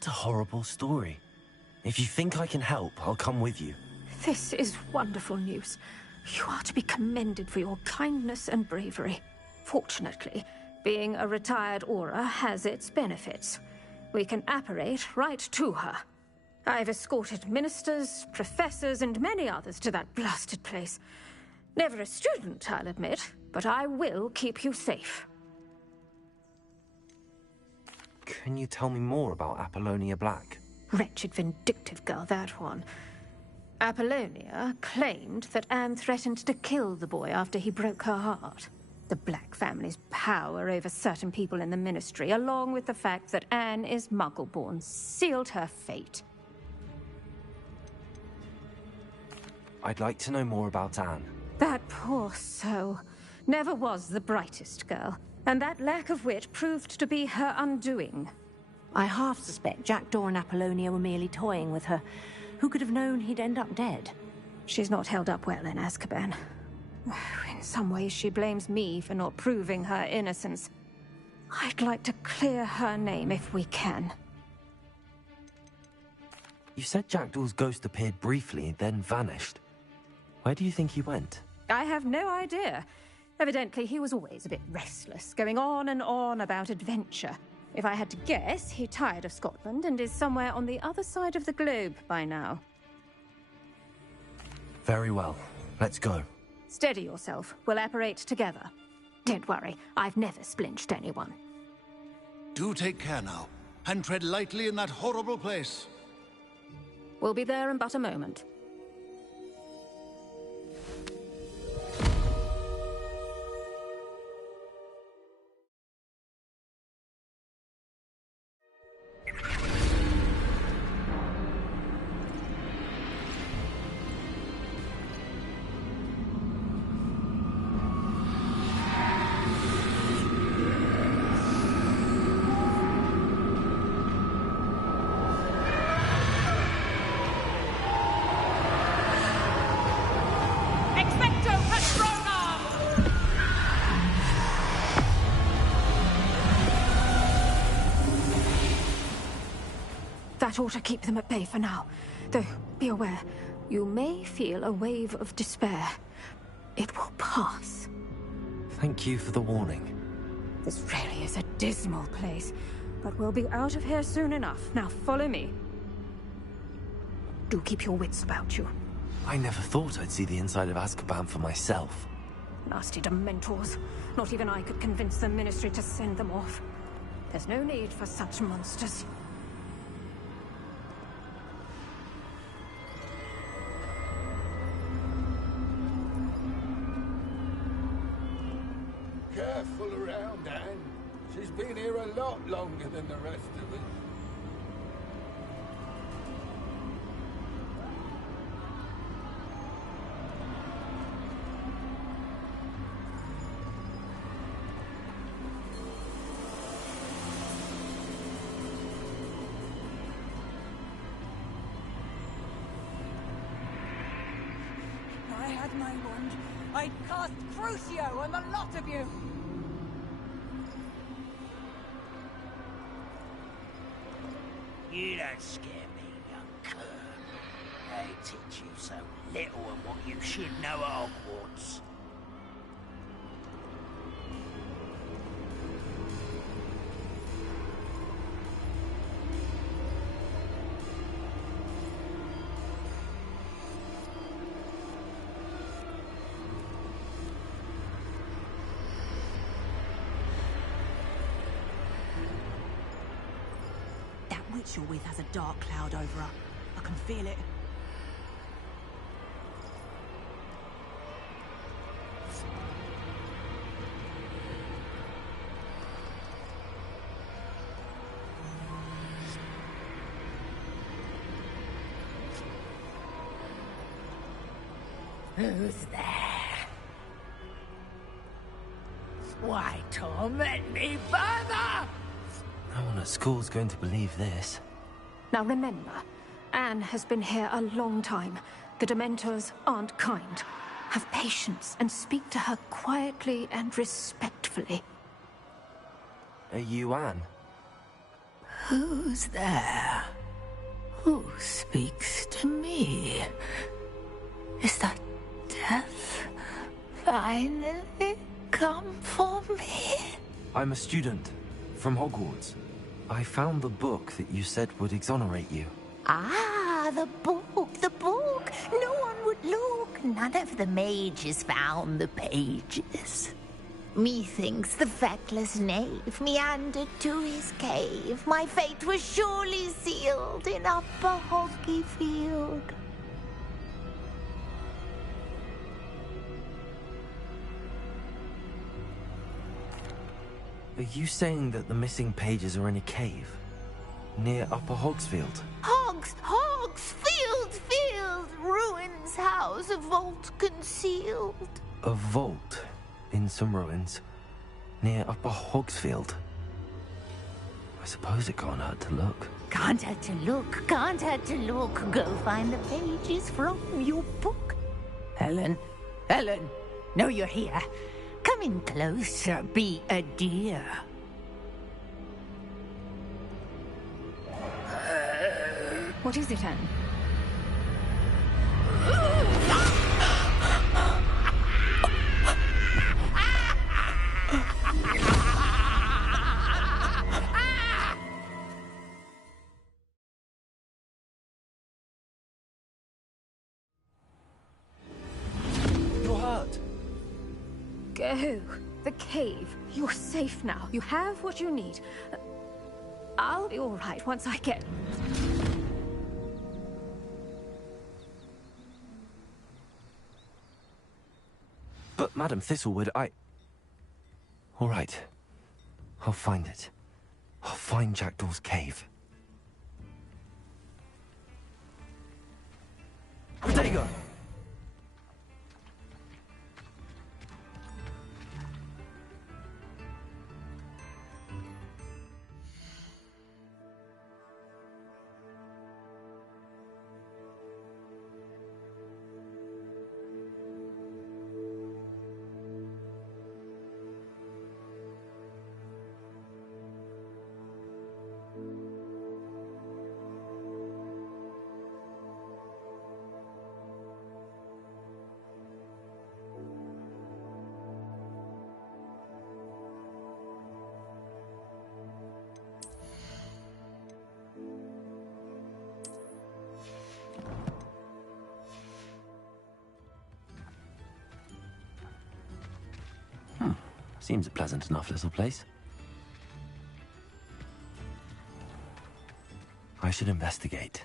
What a horrible story. If you think I can help, I'll come with you. This is wonderful news. You are to be commended for your kindness and bravery. Fortunately, being a retired Auror has its benefits. We can apparate right to her. I've escorted ministers, professors, and many others to that blasted place. Never a student, I'll admit, but I will keep you safe. Can you tell me more about Apollonia Black? Wretched, vindictive girl, that one. Apollonia claimed that Anne threatened to kill the boy after he broke her heart. The Black family's power over certain people in the Ministry, along with the fact that Anne is Muggle-born, sealed her fate. I'd like to know more about Anne. That poor soul never was the brightest girl, and that lack of wit proved to be her undoing. I half suspect Jackdaw and Apollonia were merely toying with her. Who could have known he'd end up dead? She's not held up well in Azkaban. In some ways, she blames me for not proving her innocence. I'd like to clear her name if we can. You said Jackdaw's ghost appeared briefly, then vanished. Where do you think he went? I have no idea. Evidently, he was always a bit restless, going on and on about adventure. If I had to guess, he tired of Scotland and is somewhere on the other side of the globe by now. Very well. Let's go. Steady yourself. We'll apparate together. Don't worry, I've never splinched anyone. Do take care now, and tread lightly in that horrible place. We'll be there in but a moment. That ought to keep them at bay for now. Though, be aware, you may feel a wave of despair. It will pass. Thank you for the warning. This really is a dismal place, but we'll be out of here soon enough. Now follow me. Do keep your wits about you. I never thought I'd see the inside of Azkaban for myself. Nasty Dementors. Not even I could convince the Ministry to send them off. There's no need for such monsters. Careful around, Anne. She's been here a lot longer than the rest of us. If I had my wand, I'd cast Crucio on the lot of you! You don't scare me, young cur. They teach you so little and what you should know at Hogwarts. Witch you're with has a dark cloud over her. I can feel it. Who's there? Why torment me further? No one at school's going to believe this. Now remember, Anne has been here a long time. The Dementors aren't kind. Have patience and speak to her quietly and respectfully. Are you Anne? Who's there? Who speaks to me? Is that death finally come for me? I'm a student from Hogwarts. I found the book that you said would exonerate you. Ah, the book, the book. No one would look. None of the mages found the pages. Methinks the feckless knave meandered to his cave. My fate was surely sealed in Upper Hoggy Field. Are you saying that the missing pages are in a cave? Near Upper Hogsfield? Field! Ruins house, a vault concealed. A vault in some ruins near Upper Hogsfield. I suppose it can't hurt to look. Can't hurt to look, can't hurt to look. Go find the pages from your book. Helen, know you're here. Come in closer, be a dear. What is it, Anne? You're hurt. Go. The cave. You're safe now. You have what you need. I'll be all right once I get... But, Madam Thistlewood, all right. I'll find it. I'll find Jackdaw's cave. Protego! Seems a pleasant enough little place. I should investigate.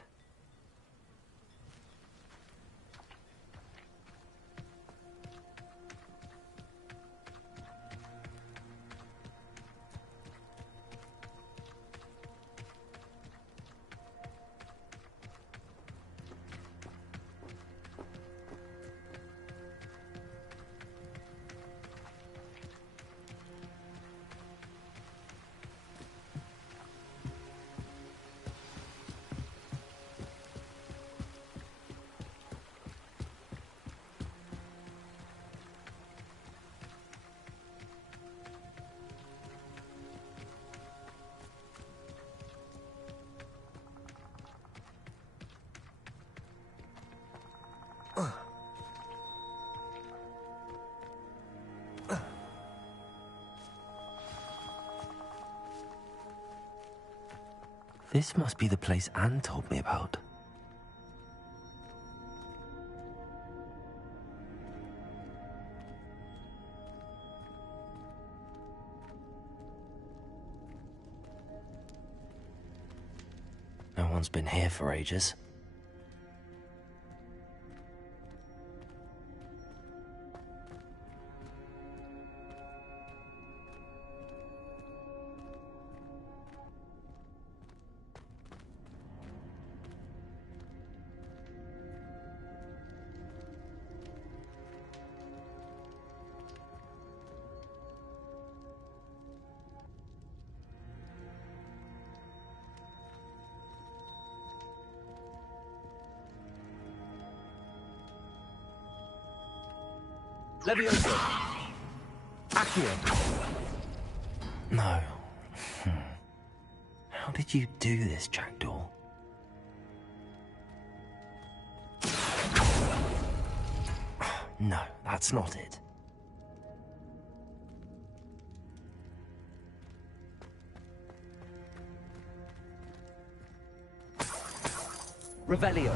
This must be the place Anne told me about. No one's been here for ages. Leviosa! Accio! No. How did you do this, Jackdaw? No, that's not it. Revelio.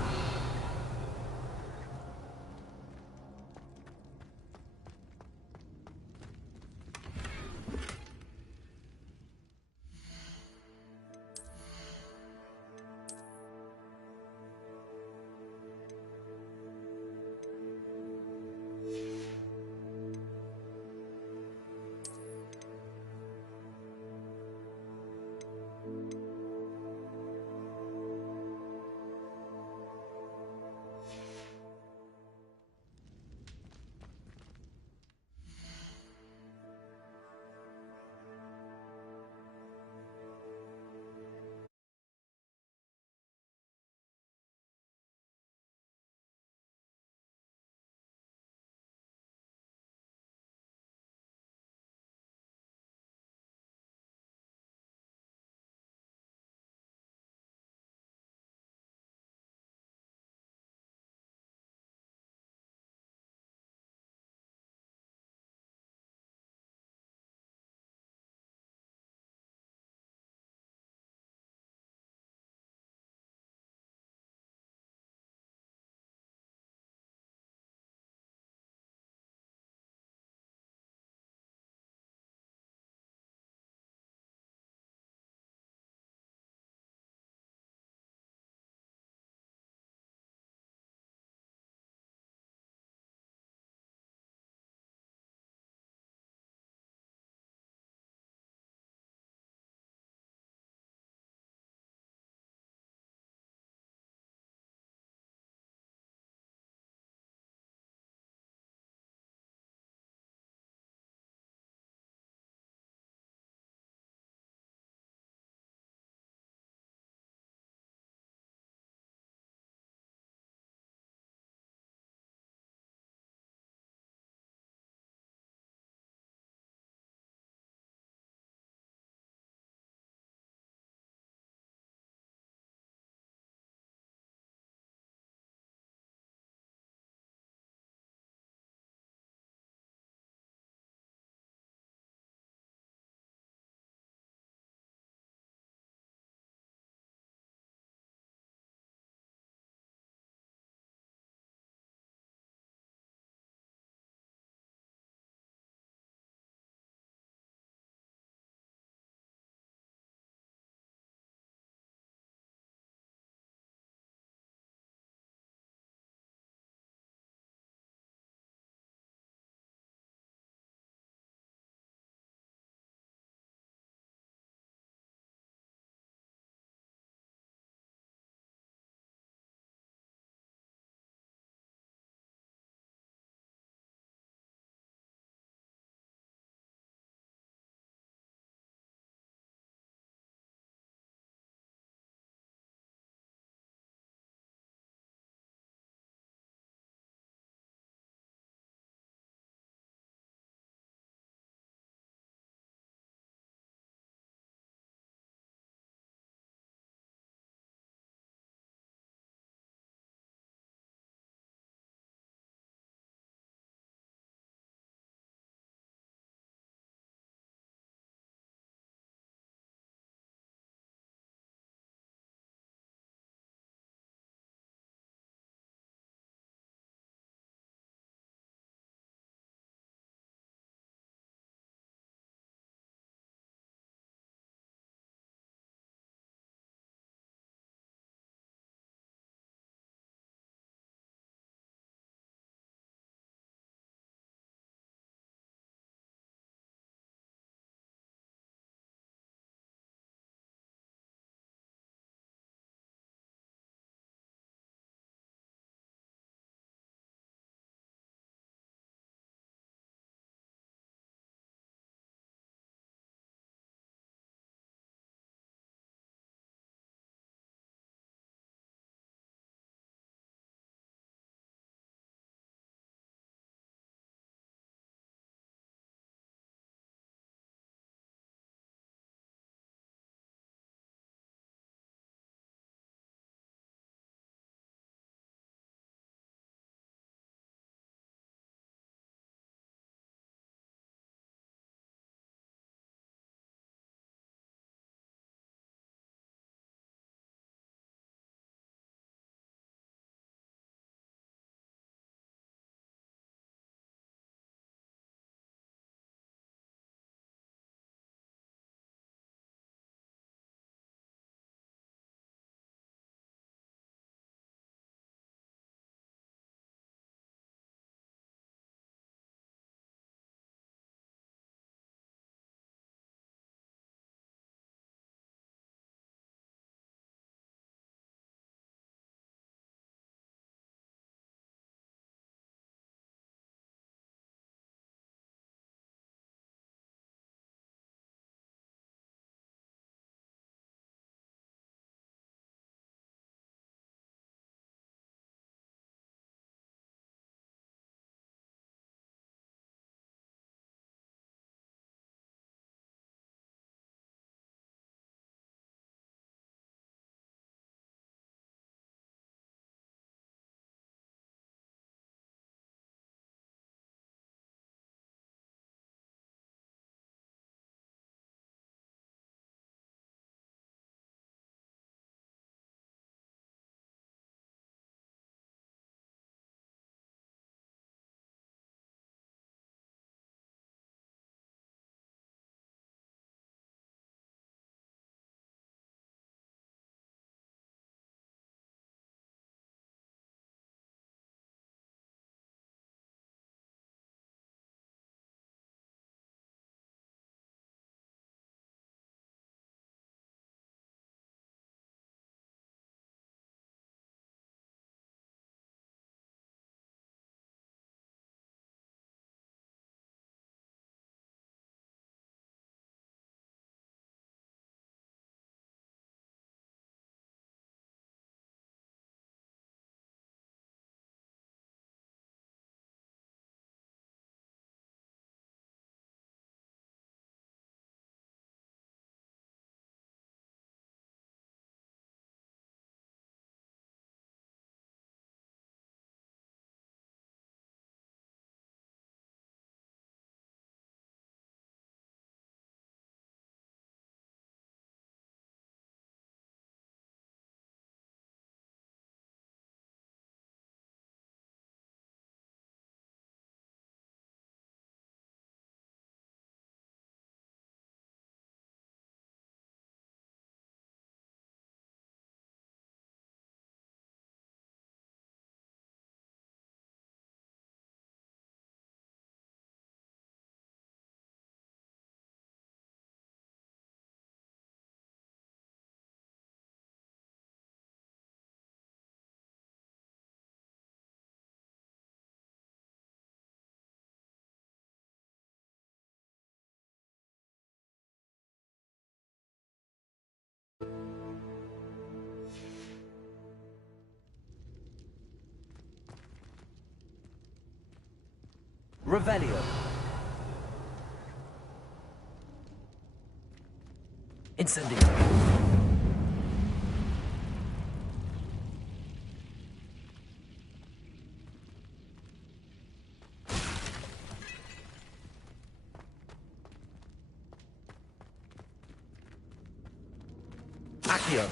Revelio. Incendio. Accio.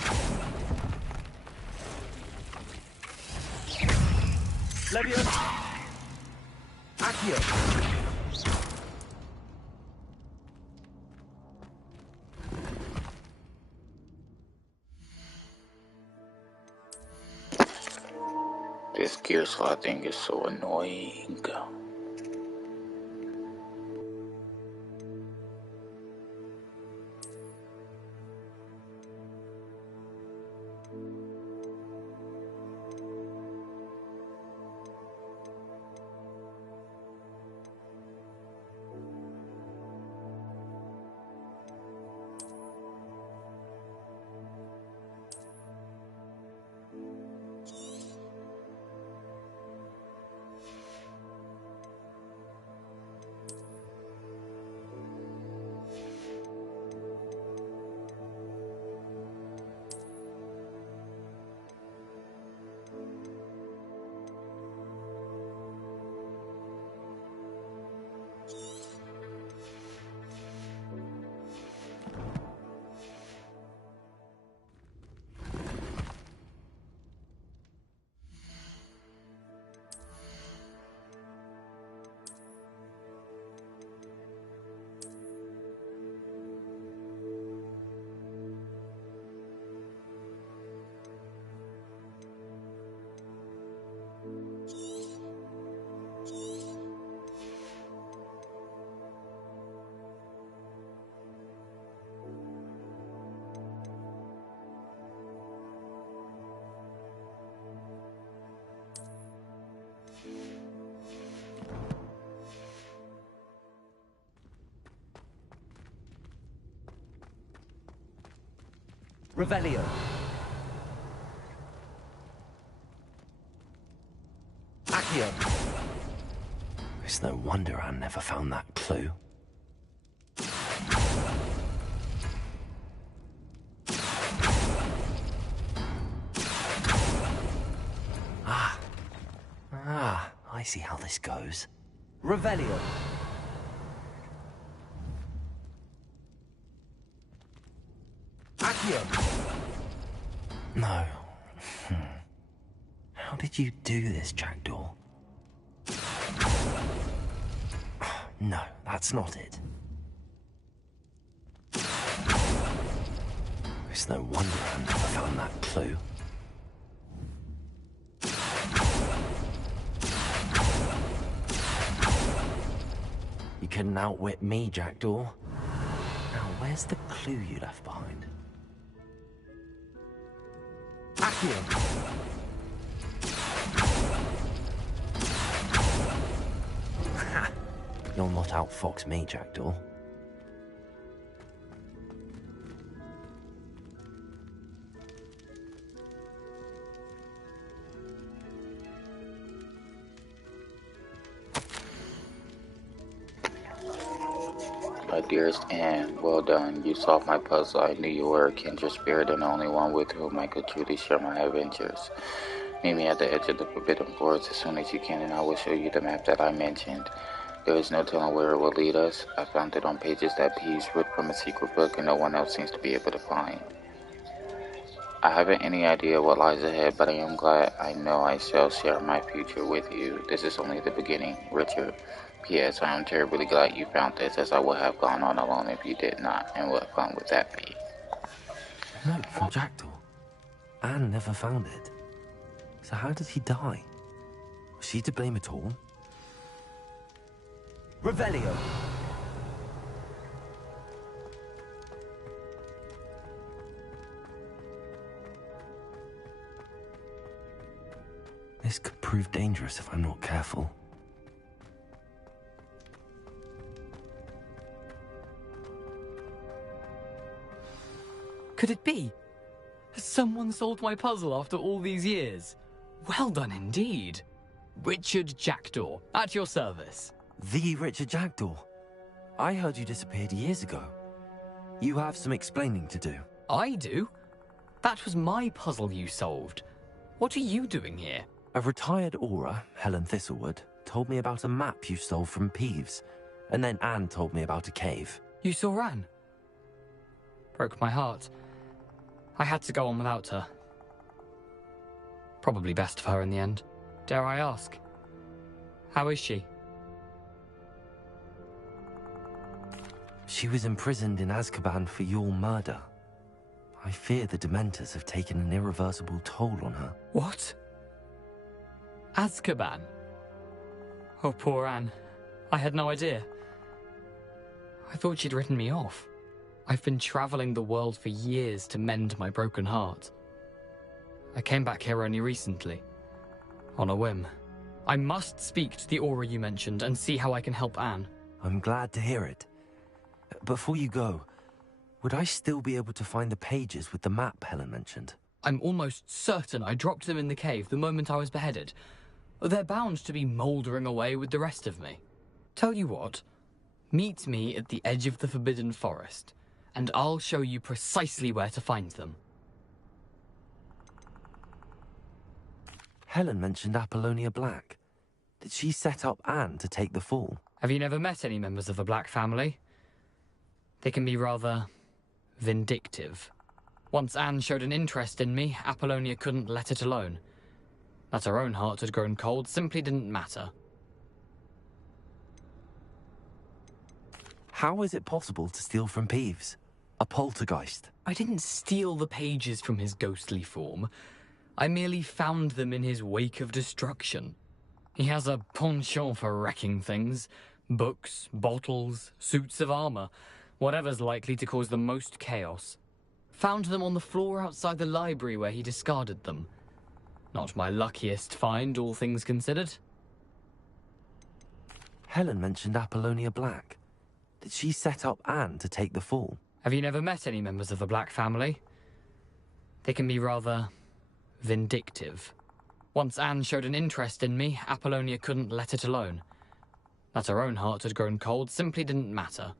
Levio. Accio. This gear slot thing is so annoying. Revelio. Accio. It's no wonder I never found that clue. I see how this goes. Revelio. Accio. No. How did you do this, Jackdaw? No, that's not it. It's no wonder I never found that clue. You couldn't outwit me, Jackdaw. Now, where's the clue you left behind? Accio! You'll not outfox me, Jackdaw. My dearest Anne, well done. You solved my puzzle. I knew you were a kindred spirit and the only one with whom I could truly share my adventures. Meet me at the edge of the Forbidden Forest as soon as you can, and I will show you the map that I mentioned. There is no telling where it will lead us. I found it on pages that Peeves ripped from a secret book and no one else seems to be able to find. I haven't any idea what lies ahead, but I am glad I know I shall share my future with you. This is only the beginning, Richard. P.S. I am terribly glad you found this, as I would have gone on alone if you did not, and what fun would that be? Note from Jackdaw. Anne never found it. So how did he die? Was she to blame at all? Revelio! This could prove dangerous if I'm not careful. Could it be? Has someone solved my puzzle after all these years? Well done indeed. Richard Jackdaw, at your service. The Richard Jackdaw. I heard you disappeared years ago. You have some explaining to do. I do? That was my puzzle you solved. What are you doing here? A retired Aura, Helen Thistlewood, told me about a map you stole from Peeves, and then Anne told me about a cave. You saw Anne? Broke my heart. I had to go on without her. Probably best for her in the end. Dare I ask? How is she? She was imprisoned in Azkaban for your murder. I fear the Dementors have taken an irreversible toll on her. What? Azkaban? Oh, poor Anne. I had no idea. I thought she'd written me off. I've been traveling the world for years to mend my broken heart. I came back here only recently, on a whim. I must speak to the Aura you mentioned and see how I can help Anne. I'm glad to hear it. Before you go, would I still be able to find the pages with the map Helen mentioned? I'm almost certain I dropped them in the cave the moment I was beheaded. They're bound to be mouldering away with the rest of me. Tell you what, meet me at the edge of the Forbidden Forest, and I'll show you precisely where to find them. Helen mentioned Apollonia Black. Did she set up Anne to take the fall? Have you never met any members of the Black family? They can be rather vindictive. Once Anne showed an interest in me, Apollonia couldn't let it alone. That her own heart had grown cold simply didn't matter. How is it possible to steal from Peeves? A poltergeist? I didn't steal the pages from his ghostly form. I merely found them in his wake of destruction. He has a penchant for wrecking things. Books, bottles, suits of armor. Whatever's likely to cause the most chaos. Found them on the floor outside the library where he discarded them. Not my luckiest find, all things considered. Helen mentioned Apollonia Black. Did she set up Anne to take the fall? Have you never met any members of the Black family? They can be rather vindictive. Once Anne showed an interest in me, Apollonia couldn't let it alone. That her own heart had grown cold simply didn't matter.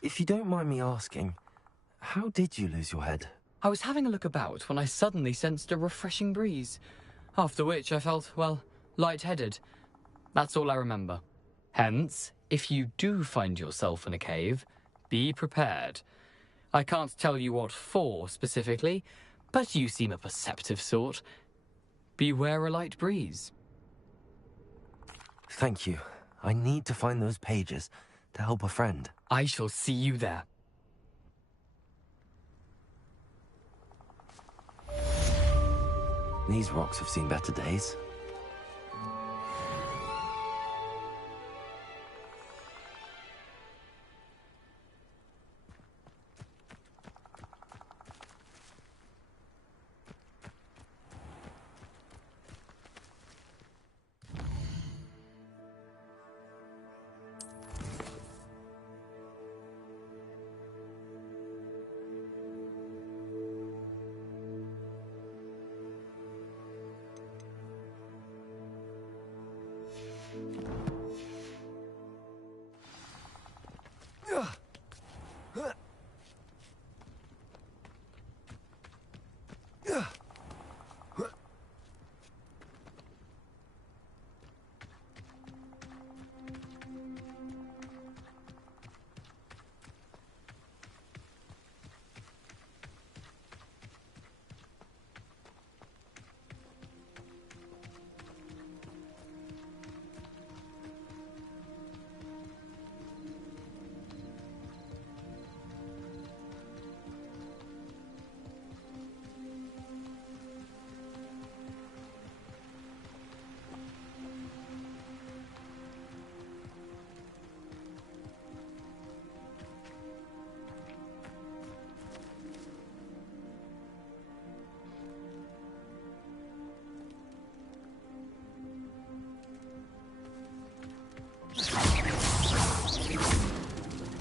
If you don't mind me asking, how did you lose your head? I was having a look about when I suddenly sensed a refreshing breeze, after which I felt, well, lightheaded. That's all I remember. Hence, if you do find yourself in a cave, be prepared. I can't tell you what for specifically, but you seem a perceptive sort. Beware a light breeze. Thank you. I need to find those pages to help a friend. I shall see you there. These rocks have seen better days.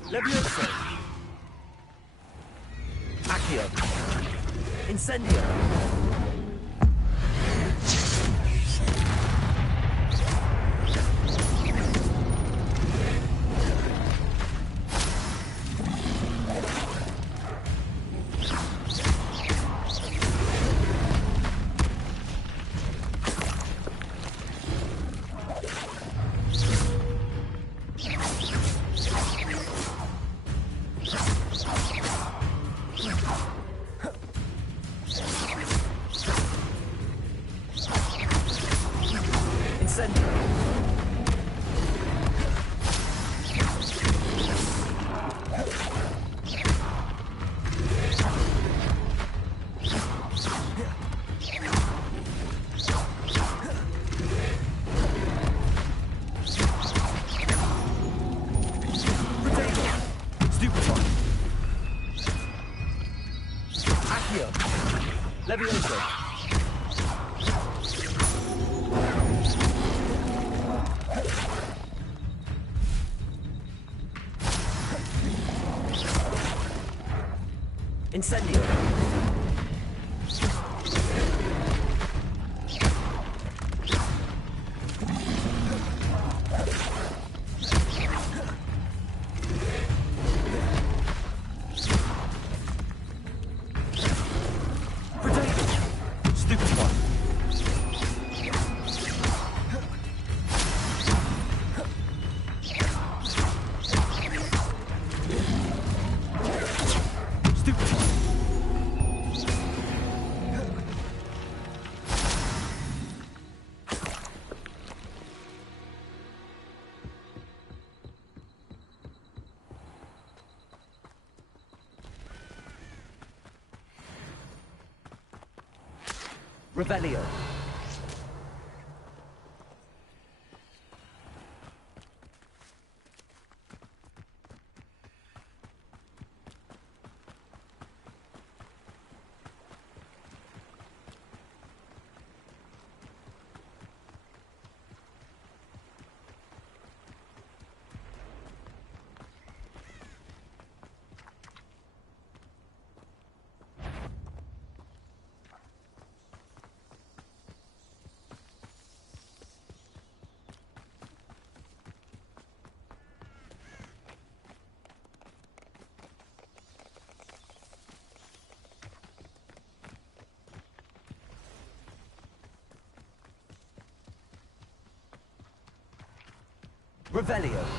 Levioso! Accio! Incendio! Accio. Levioso. Incendio. Revelio. Revelio.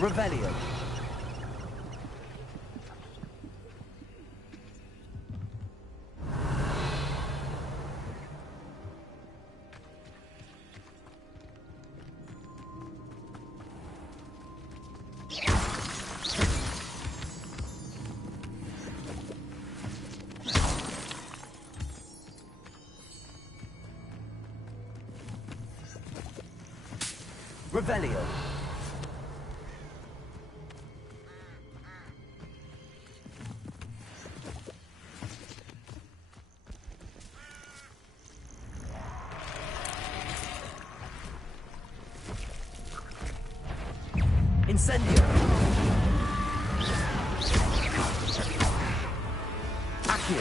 Revelio. Revelio. Incendio. Accio.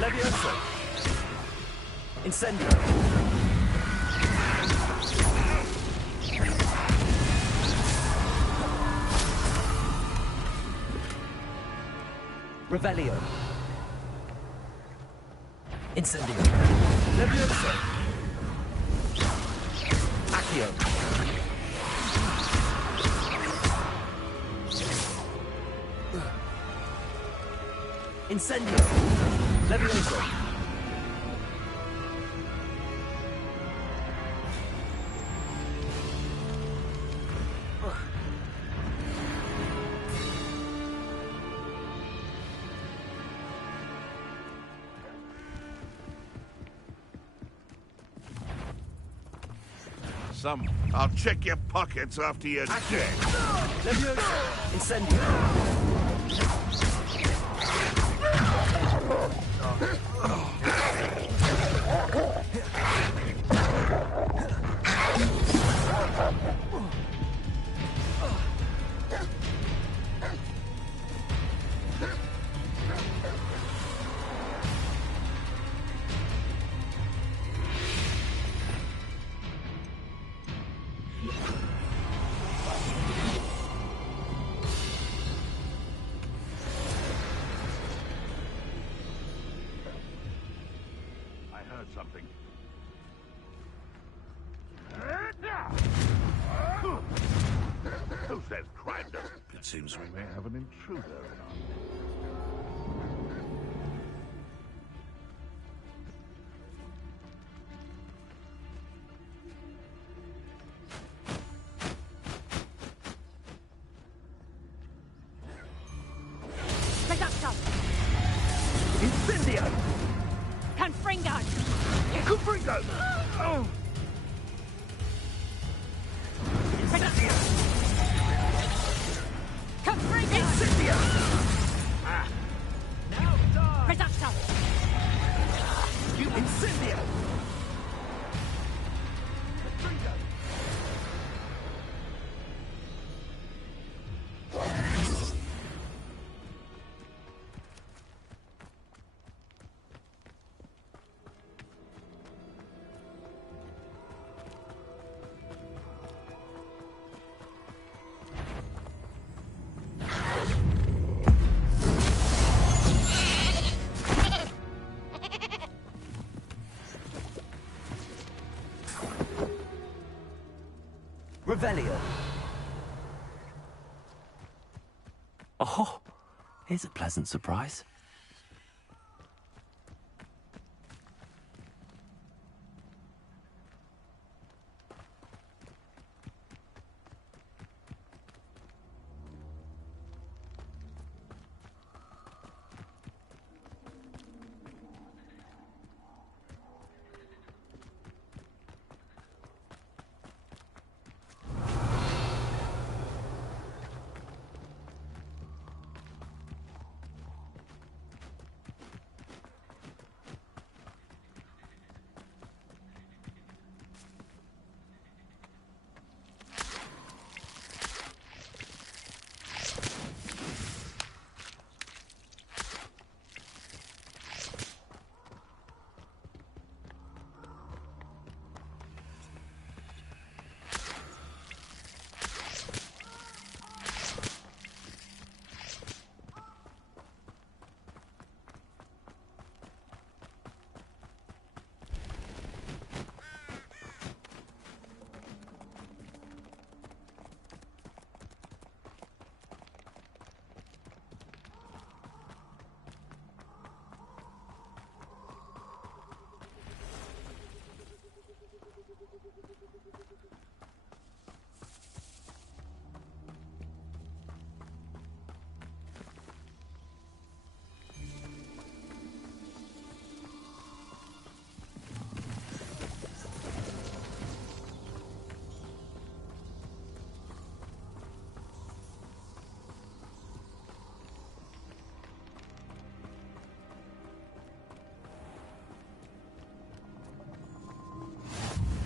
Levioso. Incendio. Revelio. Incendio. Levioso. Accio. Incendio. Levioso. I'll check your pockets after you're dead. Levioso. Incendio. heard something. Who says crime doesn't? It seems We may have an intruder in our Reducto! Incendio! Confringo! Confringo! Oh! Incendio! Confringo! Incendio! Ah! Now die! Reducto! Incendio! Revelio. Oh, here's a pleasant surprise.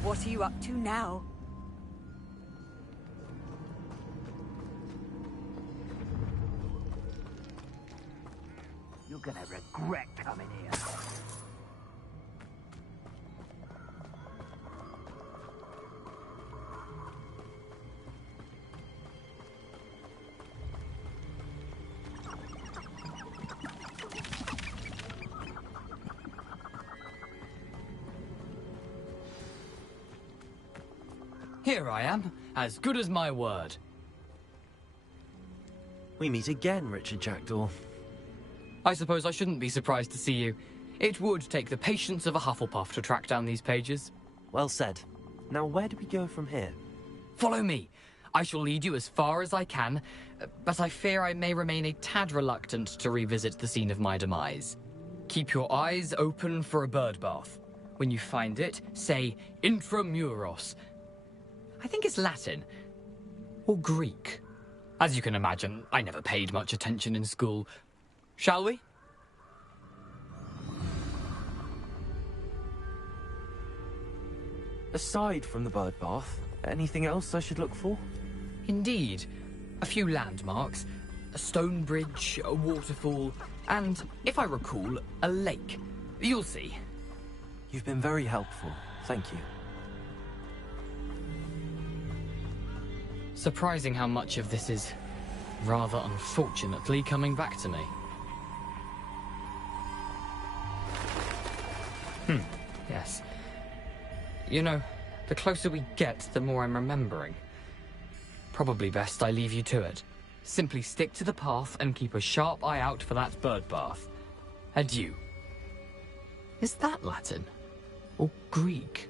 What are you up to now? You're gonna regret coming here. Here I am, as good as my word. We meet again, Richard Jackdaw. I suppose I shouldn't be surprised to see you. It would take the patience of a Hufflepuff to track down these pages. Well said. Now, where do we go from here? Follow me. I shall lead you as far as I can, but I fear I may remain a tad reluctant to revisit the scene of my demise. Keep your eyes open for a bird bath. When you find it, say Intramuros. I think it's Latin. Or Greek. As you can imagine, I never paid much attention in school. Shall we? Aside from the bird bath, anything else I should look for? Indeed. A few landmarks. A stone bridge, a waterfall, and, if I recall, a lake. You'll see. You've been very helpful. Thank you. Surprising how much of this is, rather unfortunately, coming back to me. Yes. You know, the closer we get, the more I'm remembering. Probably best I leave you to it. Simply stick to the path and keep a sharp eye out for that bird bath. Adieu. Is that Latin? Or Greek?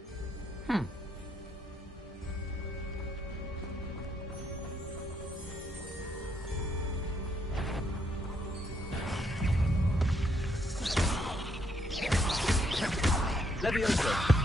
Leviosa.